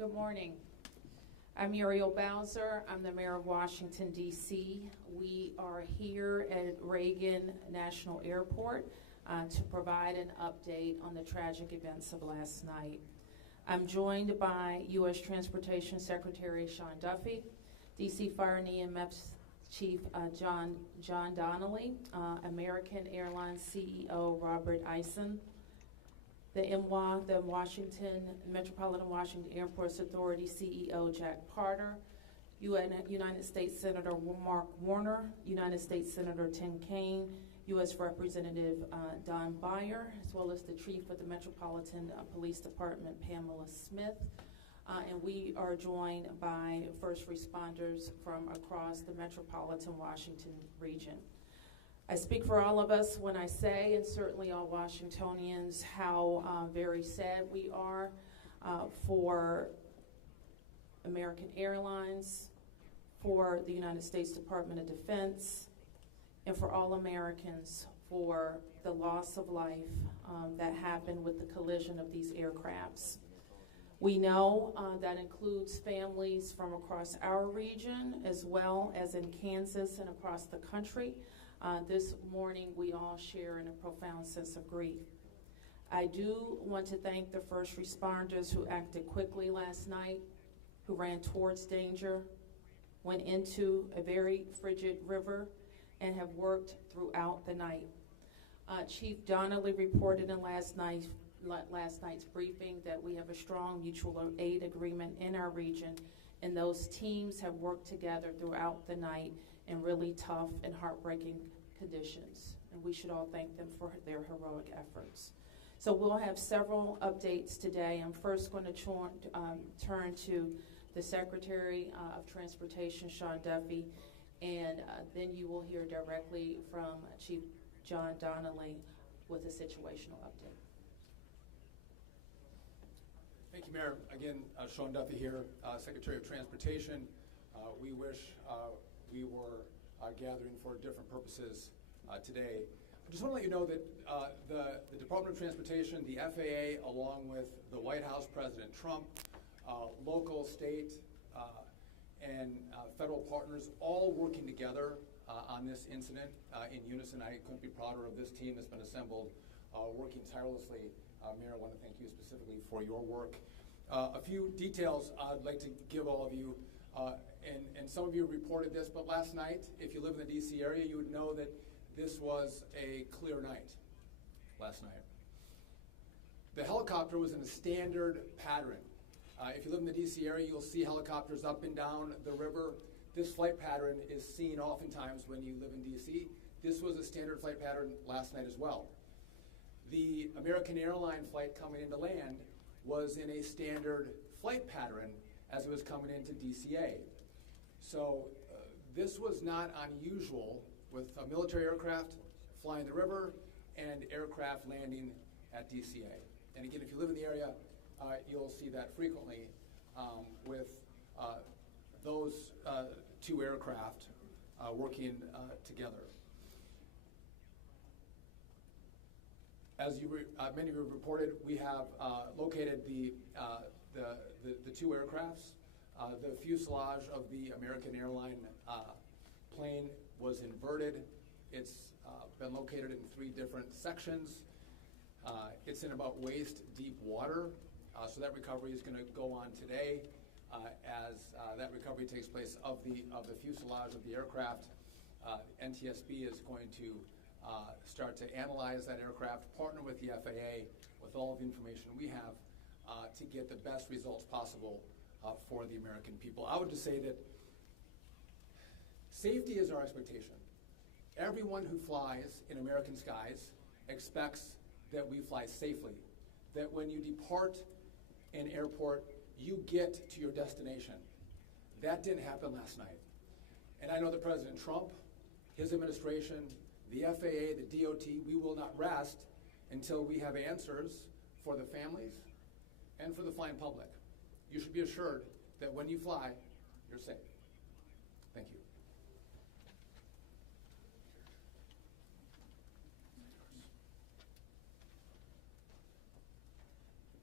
Good morning. I'm Muriel Bowser. I'm the mayor of Washington, D.C. We are here at Reagan National Airport to provide an update on the tragic events of last night. I'm joined by U.S. Transportation Secretary Sean Duffy, D.C. Fire and EMS Chief John Donnelly, American Airlines CEO Robert Eisen, the MWA, the Metropolitan Washington Airports Authority CEO Jack Parter, United States Senator Mark Warner, United States Senator Tim Kaine, U.S. Representative Don Beyer, as well as the Chief of the Metropolitan Police Department, Pamela Smith. And we are joined by first responders from across the Metropolitan Washington region. I speak for all of us when I say, and certainly all Washingtonians, how very sad we are for American Airlines, for the United States Department of Defense, and for all Americans for the loss of life that happened with the collision of these aircrafts. We know that includes families from across our region as well as in Kansas and across the country. This morning we all share in a profound sense of grief. I do want to thank the first responders who acted quickly last night, who ran towards danger, went into a very frigid river, and have worked throughout the night. Chief Donnelly reported in last night's briefing that we have a strong mutual aid agreement in our region, and those teams have worked together throughout the night in really tough and heartbreaking conditions, and we should all thank them for their heroic efforts. So we'll have several updates today. I'm first going to turn to the Secretary of Transportation, Sean Duffy, and then you will hear directly from Chief John Donnelly with a situational update. Thank you, Mayor. Again, Sean Duffy here, Secretary of Transportation. We wish we were gathering for different purposes today. I just want to let you know that the Department of Transportation, the FAA, along with the White House, President Trump, local, state, and federal partners, all working together on this incident in unison. I couldn't be prouder of this team that's been assembled, working tirelessly. Mayor, I want to thank you specifically for your work. A few details I'd like to give all of you, and some of you reported this, but last night, if you live in the DC area, you would know that this was a clear night last night. The helicopter was in a standard pattern. If you live in the DC area, you'll see helicopters up and down the river. This flight pattern is seen oftentimes when you live in DC. This was a standard flight pattern last night as well. The American Airline flight coming into land was in a standard flight pattern as it was coming into DCA. So this was not unusual with a military aircraft flying the river and aircraft landing at DCA. And again, if you live in the area, you'll see that frequently with those two aircraft working together. As many of you have reported, we have located the two aircrafts. The fuselage of the American Airline plane was inverted. It's been located in 3 different sections. It's in about waist-deep water, so that recovery is going to go on today. As that recovery takes place of the fuselage of the aircraft, NTSB is going to start to analyze that aircraft, partner with the FAA with all of the information we have to get the best results possible for the American people. I would just say that safety is our expectation. Everyone who flies in American skies expects that we fly safely, that when you depart an airport, you get to your destination. That didn't happen last night. And I know that President Trump, his administration, the FAA, the DOT, we will not rest until we have answers for the families and for the flying public. You should be assured that when you fly, you're safe. Thank you.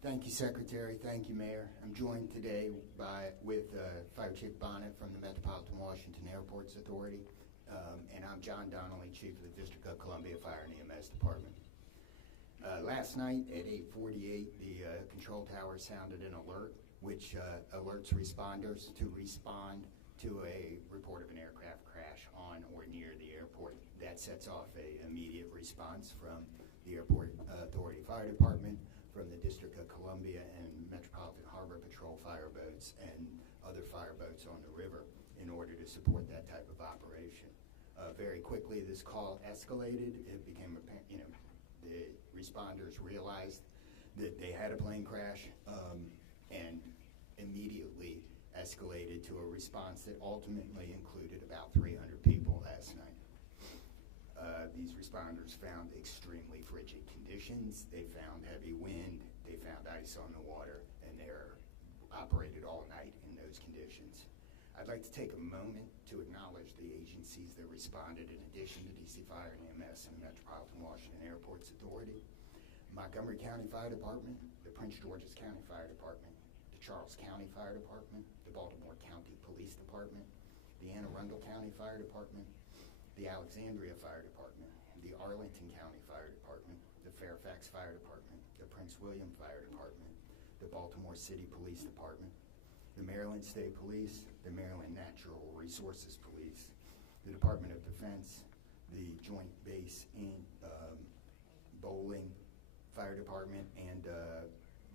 Thank you, Secretary. Thank you, Mayor. I'm joined today with Fire Chief Bonnet from the Metropolitan Washington Airports Authority, and I'm John Donnelly, Chief of the District of Columbia Fire and EMS Department. Last night at 8:48, the control tower sounded an alert, which alerts responders to respond to a report of an aircraft crash on or near the airport. That sets off an immediate response from the Airport Authority Fire Department, from the District of Columbia and Metropolitan Harbor Patrol fire boats and other fire boats on the river in order to support that type of operation. Very quickly, this call escalated. It became apparent, the responders realized that they had a plane crash and immediately escalated to a response that ultimately included about 300 people last night. These responders found extremely frigid conditions. They found heavy wind. They found ice on the water, and they're operated all night in those conditions. I'd like to take a moment to acknowledge the agencies that responded in addition to DC Fire and EMS and the Metropolitan Washington Airports Authority: Montgomery County Fire Department, the Prince George's County Fire Department, the Charles County Fire Department, the Baltimore County Police Department, the Anne Arundel County Fire Department, the Alexandria Fire Department, the Arlington County Fire Department, the Fairfax Fire Department, the Prince William Fire Department, the Baltimore City Police Department, the Maryland State Police, the Maryland Natural Resources Police, the Department of Defense, the Joint Base in Bowling Fire Department and the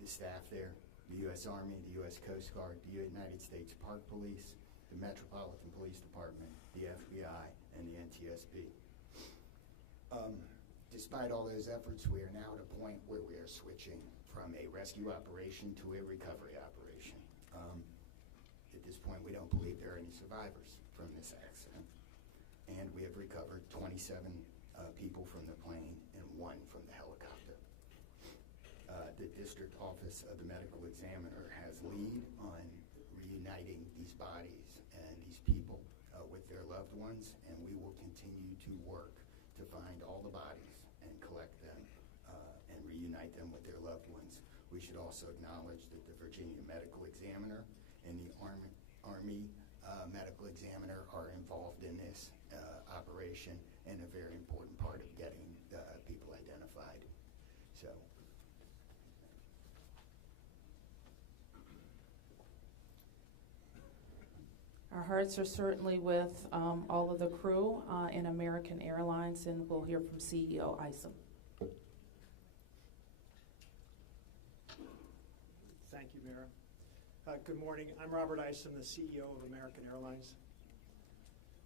staff there, the U.S. Army, the U.S. Coast Guard, the United States Park Police, the Metropolitan Police Department, the FBI, and the NTSB. Despite all those efforts, we are now at a point where we are switching from a rescue operation to a recovery operation. At this point, we don't believe there are any survivors from this accident, and we have recovered 27 people from the plane and 1 from the helicopter. The District Office of the Medical Examiner has lead on reuniting these bodies and these people with their loved ones, and we will continue to work to find all the bodies and collect them and reunite them with their loved ones. We should also acknowledge that the Virginia Medical Examiner and the Army Medical Examiner are involved in this operation and a very important part of getting people identified. So. Our hearts are certainly with all of the crew in American Airlines, and we'll hear from CEO Isom. Thank you, Mayor. Good morning. I'm Robert Isom, the CEO of American Airlines.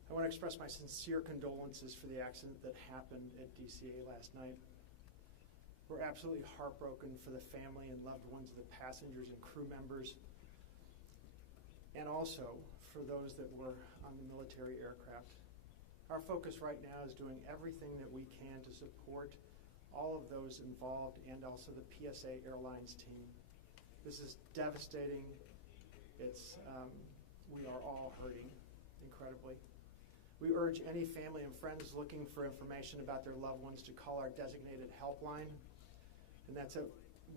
I want to express my sincere condolences for the accident that happened at DCA last night. We're absolutely heartbroken for the family and loved ones of the passengers and crew members, and also for those that were on the military aircraft. Our focus right now is doing everything that we can to support all of those involved and also the PSA Airlines team. This is devastating. We are all hurting incredibly. We urge any family and friends looking for information about their loved ones to call our designated helpline, and that's at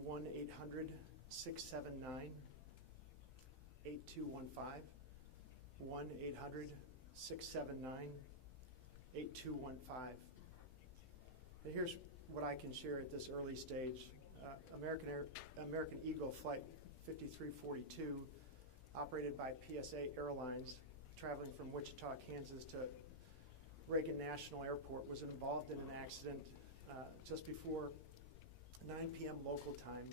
1-800-679-8215. 1-800-679-8215. And here's what I can share at this early stage. American Eagle Flight 5342, operated by PSA Airlines, traveling from Wichita, Kansas to Reagan National Airport, was involved in an accident just before 9 p.m. local time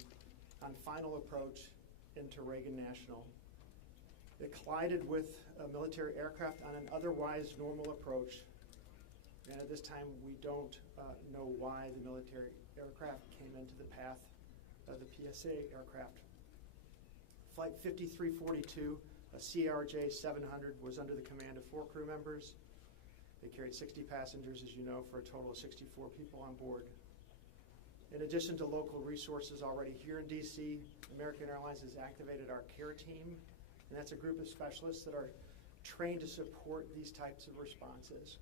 on final approach into Reagan National. It collided with a military aircraft on an otherwise normal approach, and at this time we don't know why the military aircraft came into the path of the PSA aircraft. Flight 5342, a CRJ 700, was under the command of 4 crew members. They carried 60 passengers, as you know, for a total of 64 people on board. In addition to local resources already here in DC, American Airlines has activated our care team, and that's a group of specialists that are trained to support these types of responses.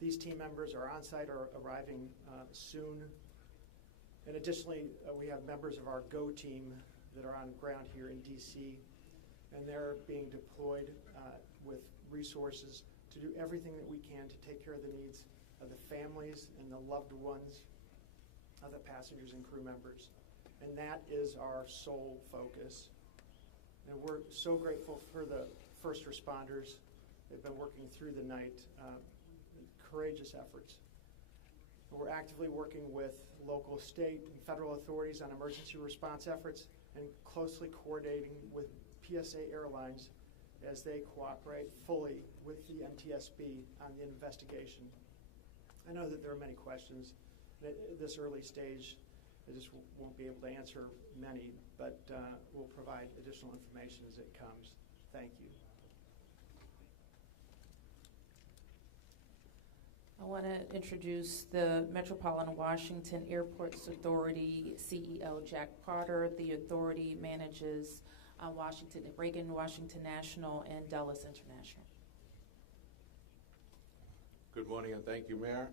These team members are on site or arriving soon. And additionally, we have members of our GO team that are on ground here in DC, and they're being deployed with resources to do everything that we can to take care of the needs of the families and the loved ones of the passengers and crew members. And that is our sole focus. And we're so grateful for the first responders. They've been working through the night, courageous efforts. We're actively working with local, state, and federal authorities on emergency response efforts and closely coordinating with PSA Airlines as they cooperate fully with the NTSB on the investigation. I know that there are many questions. At this early stage, I just won't be able to answer many, but we'll provide additional information as it comes. Thank you. I want to introduce the Metropolitan Washington Airports Authority CEO, Jack Potter. The authority manages Reagan Washington National and Dulles International. Good morning and thank you, Mayor.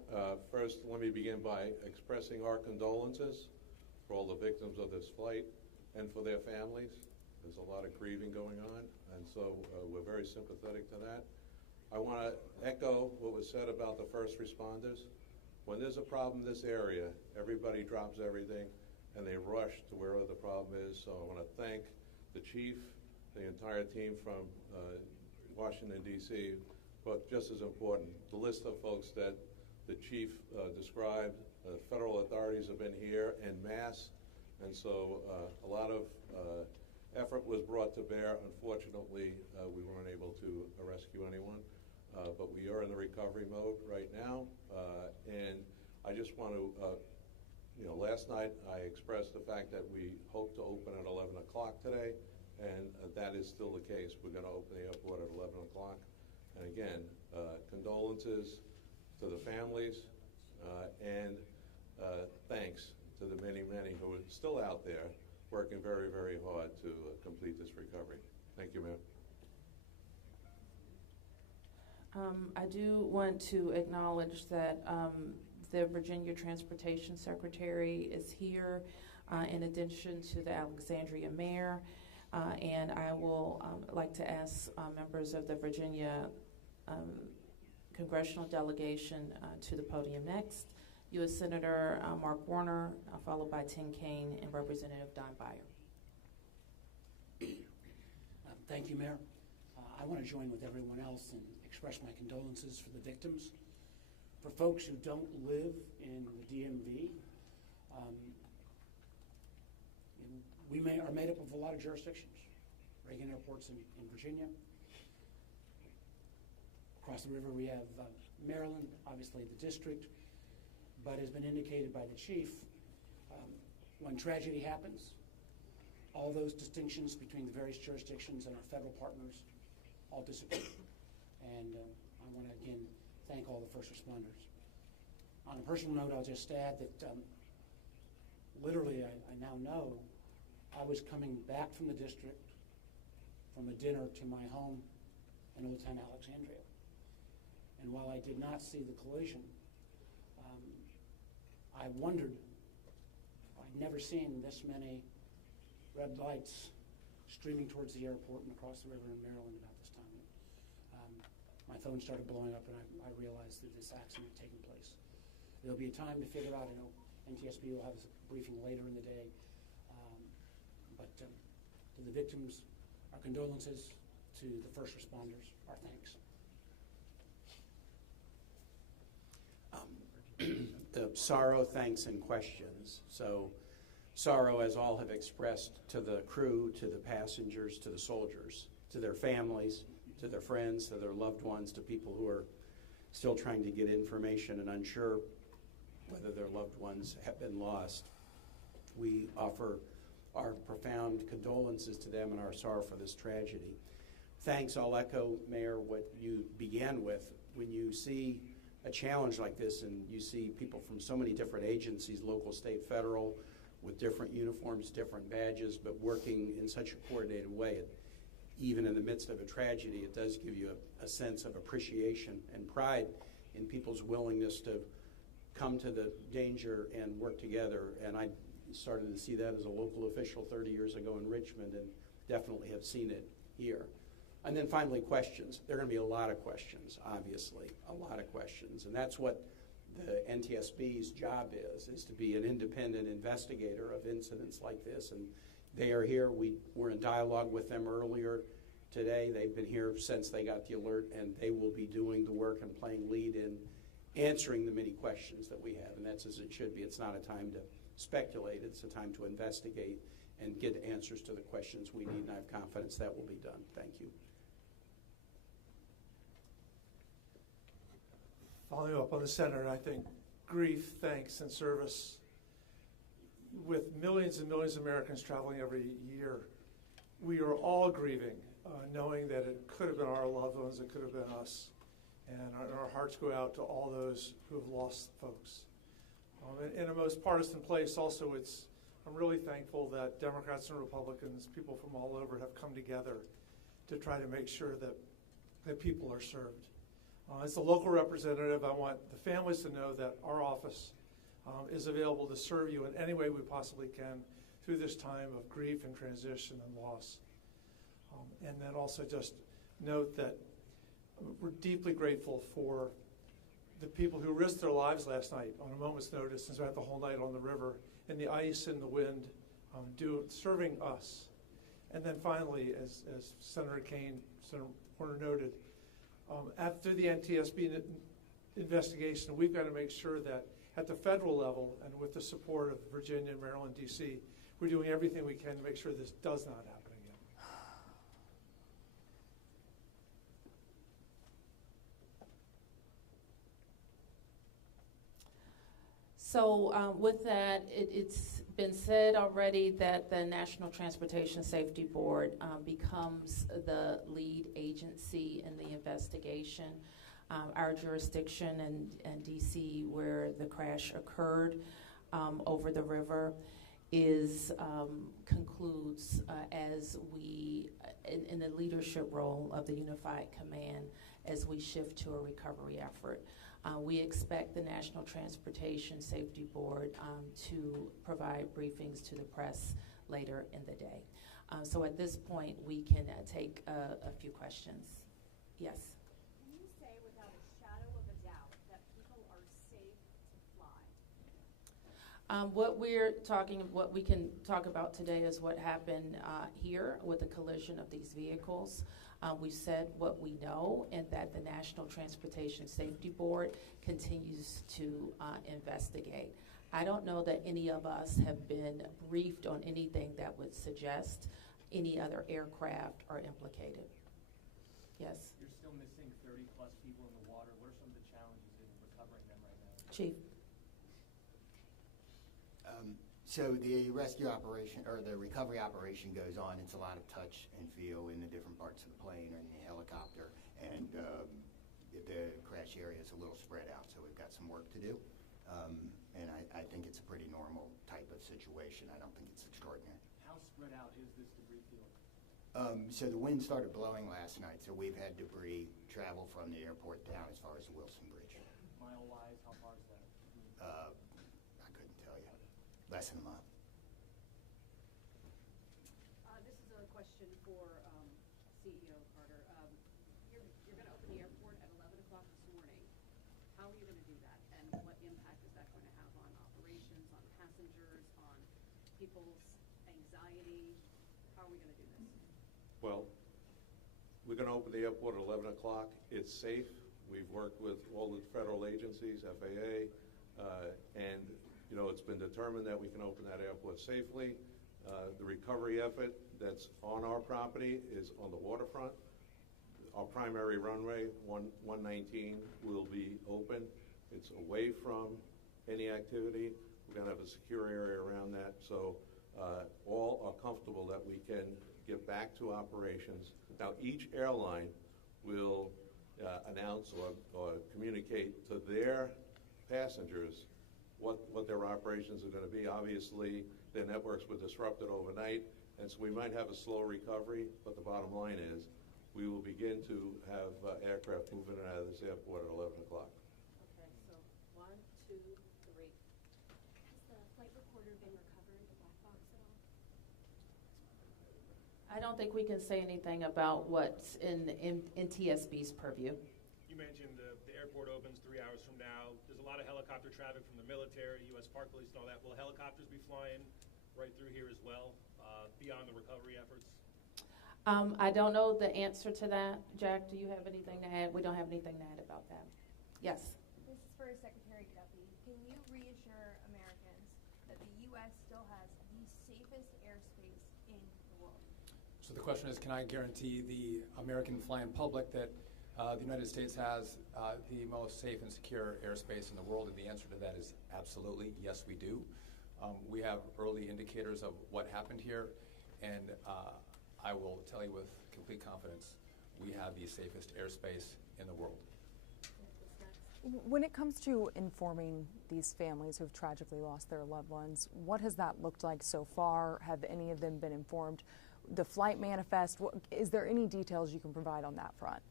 First, let me begin by expressing our condolences for all the victims of this flight and for their families. There's a lot of grieving going on, and so we're very sympathetic to that. I want to echo what was said about the first responders. When there's a problem in this area, everybody drops everything and they rush to wherever the problem is. So I want to thank the chief, the entire team from Washington, D.C., but just as important, the list of folks that the chief described. Federal authorities have been here en masse, and so a lot of effort was brought to bear. Unfortunately, we weren't able to rescue anyone, but we are in the recovery mode right now. And I just want to, last night I expressed the fact that we hope to open at 11 o'clock today, and that is still the case. We're going to open the airport at 11 o'clock. And again, condolences to the families and thanks to the many, many who are still out there working very, very hard to complete this recovery. Thank you, ma'am. I do want to acknowledge that the Virginia Transportation Secretary is here in addition to the Alexandria Mayor. And I will like to ask members of the Virginia Congressional delegation to the podium next. U.S. Senator Mark Warner, followed by Tim Kaine and Representative Don Beyer. Thank you, Mayor. I want to join with everyone else and express my condolences for the victims. For folks who don't live in the DMV, we are made up of a lot of jurisdictions. Reagan Airport's in Virginia. Across the river we have Maryland, obviously the district, but has been indicated by the chief, when tragedy happens, all those distinctions between the various jurisdictions and our federal partners all disappear. And I want to again thank all the first responders. On a personal note, I'll just add that literally I now know I was coming back from the district from a dinner to my home in Old Town Alexandria. And while I did not see the collision, I wondered, I'd never seen this many red lights streaming towards the airport and across the river in Maryland about this time. My phone started blowing up and I realized that this accident had taken place. There'll be a time to figure out, I know NTSB will have a briefing later in the day, but to the victims, our condolences. To the first responders, our thanks. The sorrow, thanks, and questions. So sorrow, as all have expressed, to the crew, to the passengers, to the soldiers, to their families, to their friends, to their loved ones, to people who are still trying to get information and unsure whether their loved ones have been lost. We offer our profound condolences to them and our sorrow for this tragedy. Thanks, I'll echo, Mayor, what you began with. When you see a challenge like this and you see people from so many different agencies, local, state, federal, with different uniforms, different badges, but working in such a coordinated way, even in the midst of a tragedy, it does give you a sense of appreciation and pride in people's willingness to come to the danger and work together. And I started to see that as a local official 30 years ago in Richmond, and definitely have seen it here. And then finally, questions. There are going to be a lot of questions, obviously, a lot of questions. And that's what the NTSB's job is to be an independent investigator of incidents like this. And they are here. We were in dialogue with them earlier today. They've been here since they got the alert, and they will be doing the work and playing lead in answering the many questions that we have. And that's as it should be. It's not a time to speculate. It's a time to investigate and get answers to the questions we need, and I have confidence that will be done. Thank you. Following up on the Senator, I think grief, thanks, and service, with millions and millions of Americans traveling every year, we are all grieving, knowing that it could have been our loved ones, it could have been us. And our hearts go out to all those who have lost folks. In a most partisan place, also, I'm really thankful that Democrats and Republicans, people from all over, have come together to try to make sure that people are served. As the local representative, I want the families to know that our office is available to serve you in any way we possibly can through this time of grief and transition and loss. And then also just note that we're deeply grateful for the people who risked their lives last night on a moment's notice and spent the whole night on the river in the ice and the wind, serving us. And then finally, as Senator Horner noted, after the NTSB investigation, we've got to make sure that at the federal level and with the support of Virginia, Maryland, D.C., we're doing everything we can to make sure this does not happen again. So with that, it's been said already that the National Transportation Safety Board becomes the lead agency in the investigation. Our jurisdiction in D.C., where the crash occurred over the river, concludes as we, in the leadership role of the Unified Command, as we shift to a recovery effort. We expect the National Transportation Safety Board to provide briefings to the press later in the day. So at this point, we can take a few questions. Yes? Can you say without a shadow of a doubt that people are safe to fly? What we can talk about today is what happened here with the collision of these vehicles. We've said what we know, and that the National Transportation Safety Board continues to investigate. I don't know that any of us have been briefed on anything that would suggest any other aircraft are implicated. Yes? You're still missing 30-plus people in the water. What are some of the challenges in recovering them right now? Chief? So the rescue operation, or the recovery operation, goes on. It's a lot of touch and feel in the different parts of the plane or in the helicopter, and the crash area is a little spread out, so we've got some work to do. And I think it's a pretty normal type of situation. I don't think it's extraordinary. How spread out is this debris field? So the wind started blowing last night, so we've had debris travel from the airport down as far as the Wilson Bridge. Mile-wise, how far is that? I couldn't tell you. Less than a mile. This is a question for CEO Carter. You're going to open the airport at 11 o'clock this morning. How are you going to do that, and what impact is that going to have on operations, on passengers, on people's anxiety? How are we going to do this? Well, we're going to open the airport at 11 o'clock. It's safe. We've worked with all the federal agencies, FAA, and it's been determined that we can open that airport safely. The recovery effort that's on our property is on the waterfront. Our primary runway, 119, will be open. It's away from any activity. We're going to have a secure area around that, so all are comfortable that we can get back to operations. Now, each airline will announce or communicate to their passengers what their operations are going to be. Obviously, their networks were disrupted overnight, and so we might have a slow recovery, but the bottom line is we will begin to have aircraft moving out of this airport at 11 o'clock. Okay, so 1, 2, don't think we can say anything about what's in TSB's purview. You mentioned the airport opens 3 hours from now. There's a lot of helicopter traffic from the military, U.S. Park Police and all that. Will helicopters be flying right through here as well, beyond the recovery efforts? I don't know the answer to that. Jack, do you have anything to add? We don't have anything to add about that. Yes. This is for Secretary Duffy. Can you reassure Americans that the U.S. still has the safest airspace in the world? So the question is, can I guarantee the American flying public that the United States has the most safe and secure airspace in the world? And the answer to that is absolutely, yes, we do. We have early indicators of what happened here, and I will tell you with complete confidence, we have the safest airspace in the world. When it comes to informing these families who've tragically lost their loved ones, what has that looked like so far? Have any of them been informed? The flight manifest, is there any details you can provide on that front?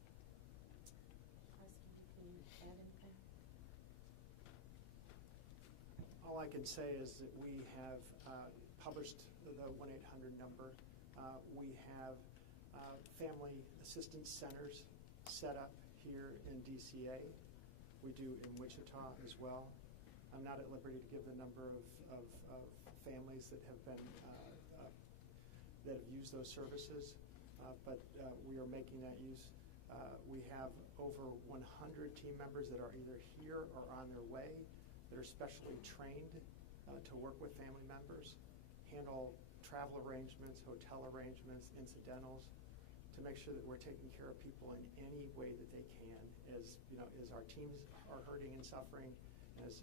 All I can say is that we have published the 1-800 number. We have family assistance centers set up here in DCA. We do in Wichita as well. I'm not at liberty to give the number of families that have been that have used those services, but we are making that use. We have over 100 team members that are either here or on their way that are specially trained to work with family members, handle travel arrangements, hotel arrangements, incidentals, to make sure that we're taking care of people in any way that they can. As you know, as our teams are hurting and suffering, as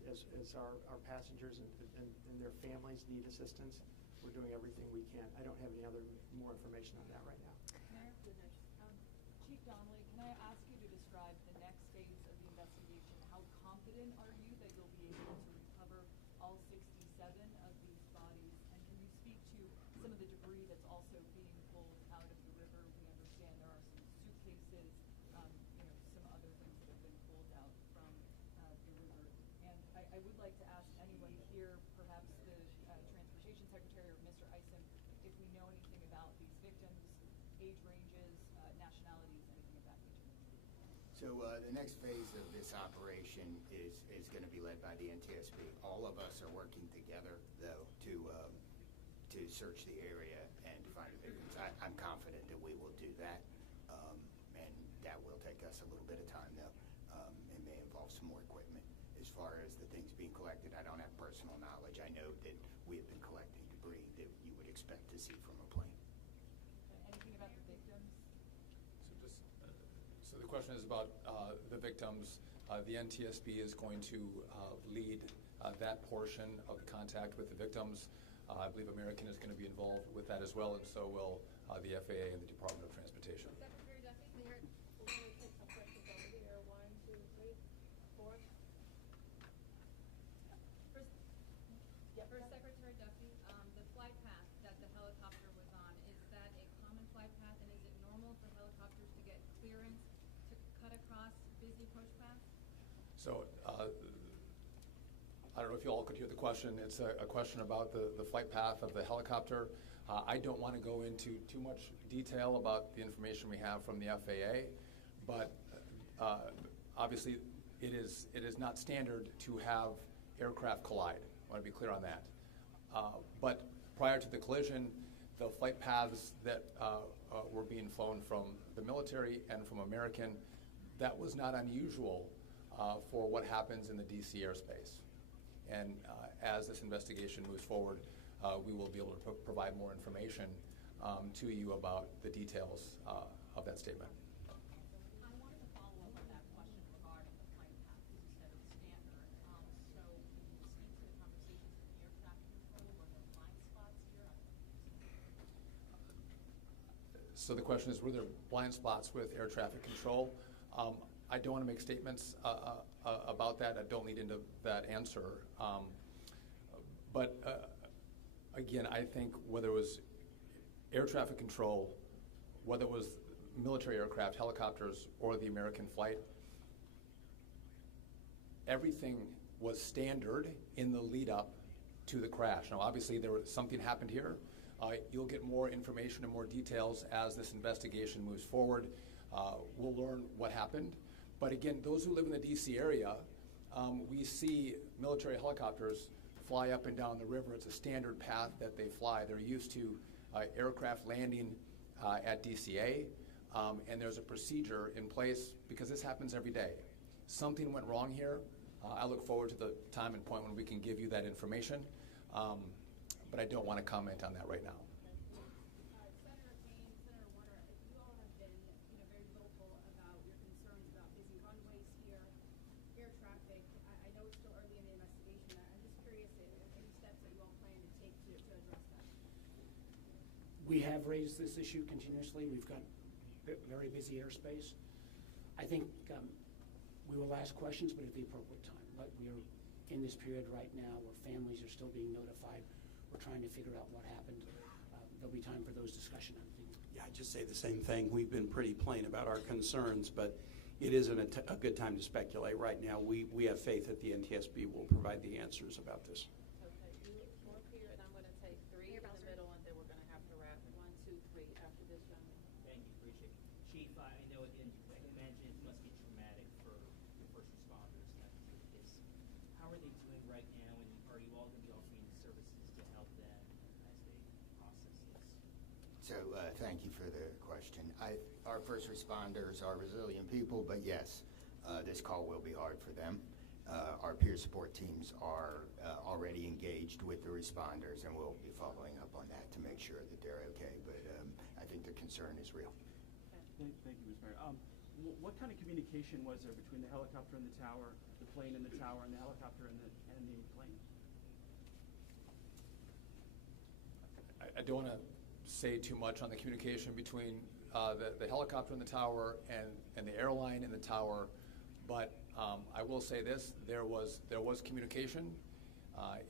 our passengers and their families need assistance, we're doing everything we can. I don't have any more information on that right now. Mayor, Chief Donnelly, can I ask you to describe the next phase of the investigation? How confident are you that you'll be able to recover all 67 of these bodies? And can you speak to some of the debris that's also being pulled out of the river? We understand there are some suitcases, some other things that have been pulled out from the river. And I would like to ask anyone here, perhaps the Transportation Secretary or Mr. Isom, if we know anything about these victims, age ranges, nationalities, anything of that nature. So the next phase of this operation is going to be led by the NTSB. All of us are working together, though, to search the area and to find the victims. I'm confident that we will do that, and that will take us a little bit of time, though. It may involve some more equipment. As far as the things being collected, I don't have personal knowledge. I know that we have been collecting debris that you would expect to see from a plane. Anything about the victims? So the question is about the victims. The NTSB is going to lead that portion of the contact with the victims. I believe American is going to be involved with that as well, and so will the FAA and the Department of Transportation. Secretary Duffy, Mayor, we're going to take some questions over here. 1, 2, 3, 4. First, Secretary Duffy, the flight path that the helicopter was on, is that a common flight path, and is it normal for helicopters to get clearance to cut across busy approach paths? So I don't know if you all could hear the question. It's a question about the flight path of the helicopter. I don't want to go into too much detail about the information we have from the FAA, but obviously it is not standard to have aircraft collide. I want to be clear on that. But prior to the collision, the flight paths that were being flown from the military and from American, that was not unusual for what happens in the DC airspace. And as this investigation moves forward, we will be able to provide more information to you about the details of that statement. I wanted to follow up on that question regarding the flight path, because you said it was standard. So can you speak to the conversations with air traffic control? Were there blind spots here? So the question is, were there blind spots with air traffic control? I don't want to make statements about that. I don't lead into that answer. But again, I think whether it was air traffic control, whether it was military aircraft, helicopters, or the American flight, everything was standard in the lead up to the crash. Now, obviously, something happened here. You'll get more information and more details as this investigation moves forward. We'll learn what happened. But again, those who live in the DC area, we see military helicopters fly up and down the river. It's a standard path that they fly. They're used to aircraft landing at DCA, and there's a procedure in place because this happens every day. Something went wrong here. I look forward to the time and point when we can give you that information, but I don't want to comment on that right now. Senator Payne, Senator Warner, you all have been, very vocal about your concerns about busy runways here, air traffic. I know it's still early in the investigation. I'm just curious if any steps that you all plan to take to address that. We have raised this issue continuously. We've got very busy airspace. I think we will ask questions, but at the appropriate time. But we are in this period right now where families are still being notified. We're trying to figure out what happened. There'll be time for those discussions, I think. Yeah, I'd just say the same thing. We've been pretty plain about our concerns, but it isn't a good time to speculate right now. We have faith that the NTSB will provide the answers about this. Okay, you more here, and I'm going to take three in the middle, and then we're going to have to wrap. 1, 2, 3 after this gentleman. Thank you, appreciate it. Chief, I know again, I can imagine it must be traumatic for your first responders having to do this. How are they doing right now, and are you all going to be offering services to help them as they process this? So thank you for the question. Our first responders are resilient people, but yes, this call will be hard for them. Our peer support teams are already engaged with the responders, and we'll be following up on that to make sure that they're okay. But I think the concern is real. Thank you, Ms. Mayor. What kind of communication was there between the helicopter and the tower, the plane and the tower, and the helicopter and the plane? I don't want to say too much on the communication between the helicopter in the tower and the airline in the tower, but I will say this: there was communication.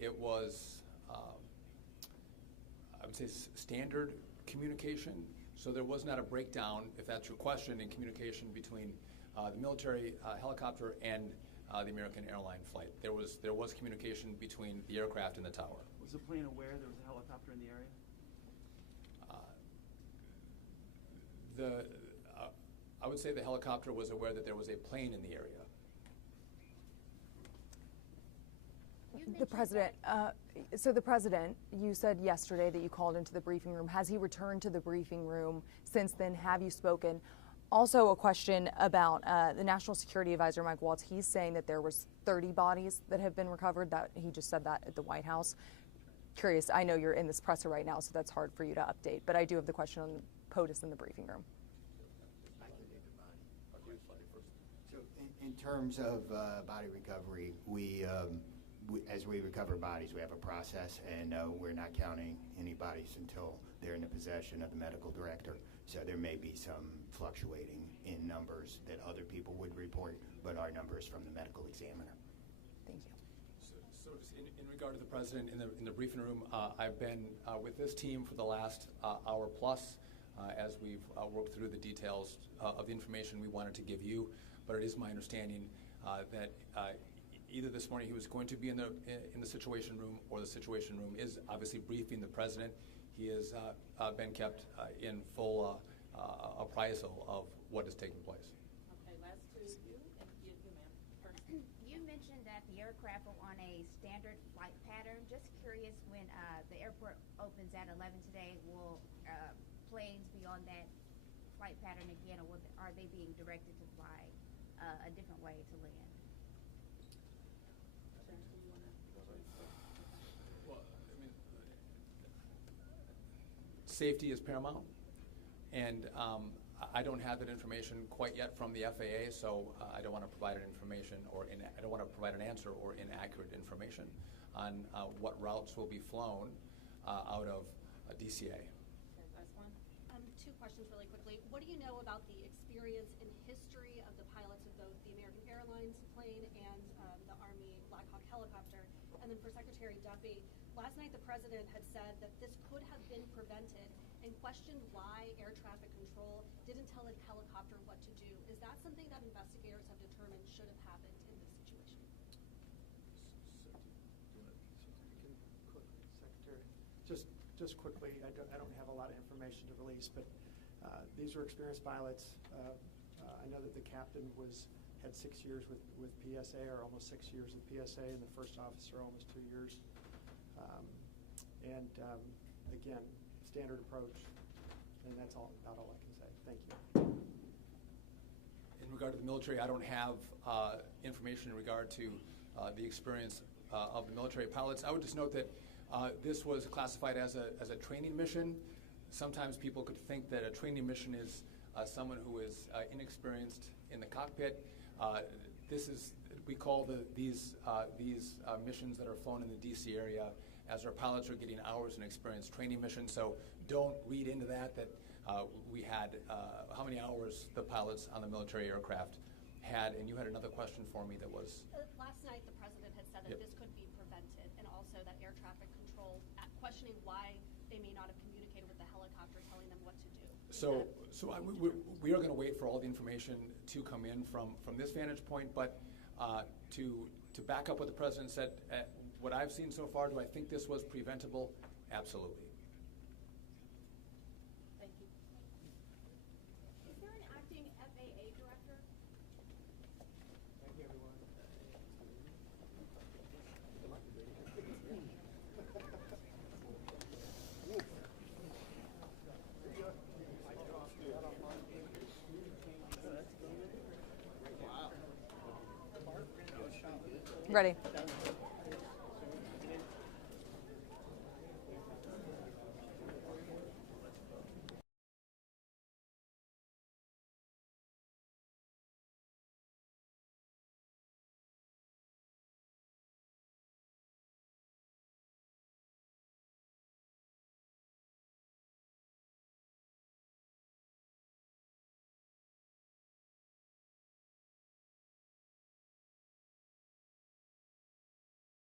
It was I would say standard communication. So there was not a breakdown, if that's your question, in communication between the military helicopter and the American airline flight. There was communication between the aircraft and the tower. Was the plane aware there was a helicopter in the area? I would say the helicopter was aware that there was a plane in the area. The president, the president, you said yesterday that you called into the briefing room. Has he returned to the briefing room since then? Have you spoken? Also a question about the National Security Advisor, Mike Waltz. He's saying that there was 30 bodies that have been recovered. That he just said that at the White House. Curious, I know you're in this presser right now, so that's hard for you to update, but I do have the question on POTUS in the briefing room. So in terms of body recovery, as we recover bodies, we have a process, and we're not counting any bodies until they're in the possession of the medical director. So there may be some fluctuating in numbers that other people would report, but our numbers from the medical examiner. Thank you. So just in regard to the president, in the briefing room, I've been with this team for the last hour plus as we've worked through the details of the information we wanted to give you. But it is my understanding that either this morning he was going to be in the Situation Room, or the Situation Room is obviously briefing the president. He has been kept in full appraisal of what is taking place. Okay, last two, you and you, ma'am. First. You mentioned that the aircraft are on a standard flight pattern. Just curious, when the airport opens at 11 today, will planes be on that flight pattern again, or are they being directed to fly a different way to land? Well, I mean, safety is paramount, and I don't have that information quite yet from the FAA, so I don't want to provide an information I don't want to provide an answer or inaccurate information on what routes will be flown out of DCA. Okay, last one. Two questions really quickly. What do you know about the experience and history of the pilots of both the American Airlines plane and the Army Black Hawk helicopter? And then for Secretary Duffy, last night the president had said that this could have been prevented and questioned why air traffic control didn't tell a helicopter what to do. Is that something that investigators have determined should have happened in this situation? Secretary, just just quickly, I don't have a lot of information to release, but these were experienced pilots. I know that the captain had 6 years with PSA, or almost 6 years with PSA, and the first officer almost 2 years. Again, standard approach, and that's about all I can say. Thank you. In regard to the military, I don't have information in regard to the experience of the military pilots. I would just note that this was classified as a training mission. Sometimes people could think that a training mission is someone who is inexperienced in the cockpit. We call these missions that are flown in the DC area as our pilots are getting hours in experience training missions. So don't read into that we had how many hours the pilots on the military aircraft had. And you had another question for me that was? Last night the president had said that Yep. this could be prevented, and also that air traffic control, questioning why they may not have communicated with the helicopter telling them what to do. We are going to wait for all the information to come in from this vantage point, but to back up what the president said, what I've seen so far, do I think this was preventable? Absolutely. Thank you. Is there an acting FAA director? Thank you, everyone. Ready.